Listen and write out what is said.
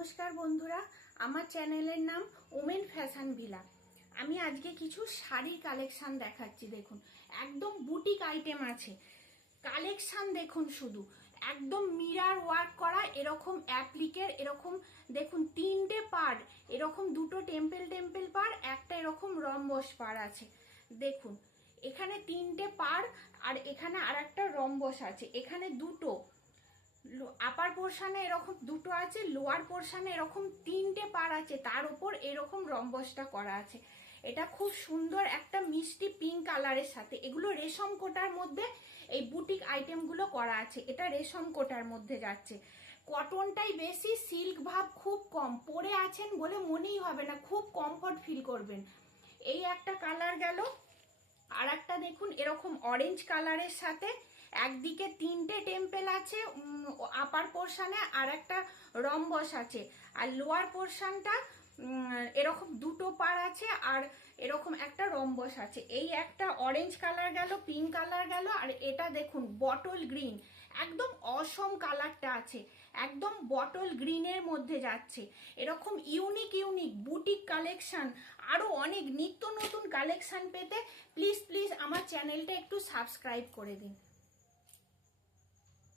নমস্কার বন্ধুরা, আমার চ্যানেলের নাম ওমেন ফ্যাশন ভিলা। আমি আজকে কিছু শাড়ির কালেকশন দেখাচ্ছি। দেখুন, একদম বুটিক আইটেম আছে। কালেকশন দেখুন, শুধু একদম মিরার ওয়ার্ক করা, এরকম অ্যাপ্লিকের, এরকম দেখুন তিনটে পার, এরকম দুটো টেম্পল টেম্পল পার, একটা এরকম রম্বস পার আছে। দেখুন এখানে তিনটে পার, আর এখানে আর একটা রম্বস আছে। এখানে দুটো আপার পোর্শনে এরকম দুটো আছে, লোয়ার পোর্শনে এরকম তিনটে পার আছে, তার উপর এরকম রম্বসটা করা আছে। এটা খুব সুন্দর একটা মিষ্টি পিঙ্ক কালারের সাথে, এগুলো রেশম কোটার মধ্যে এই বুটিক আইটেমগুলো করা আছে। এটা রেশম কোটার মধ্যে যাচ্ছে, কটনটাই বেশি, সিল্ক ভাব খুব কম। পরে আছেন বলে মনেই হবে না, খুব কমফর্ট ফিল করবেন। এই একটা কালার গেল। আর একটা দেখুন এরকম অরেঞ্জ কালারের সাথে, একদিকে তিনটে টেম্পল আছে আপার পোর্শনে, আর একটা রম্বস আছে, আর লোয়ার পোর্শনটা এরকম দুটো পার আছে, আর এরকম একটা রম্বস আছে। এই একটা অরেঞ্জ কালার গেল, পিঙ্ক কালার গেল, আর এটা দেখুন বটল গ্রিন, একদম অসম কালারটা আছে, একদম বটল গ্রিনের মধ্যে যাচ্ছে। এরকম ইউনিক ইউনিক বুটিক কালেকশন, আরো অনেক নিত্য নতুন কালেকশন পেতে প্লিজ প্লিজ আমার চ্যানেলটা একটু সাবস্ক্রাইব করে দিন।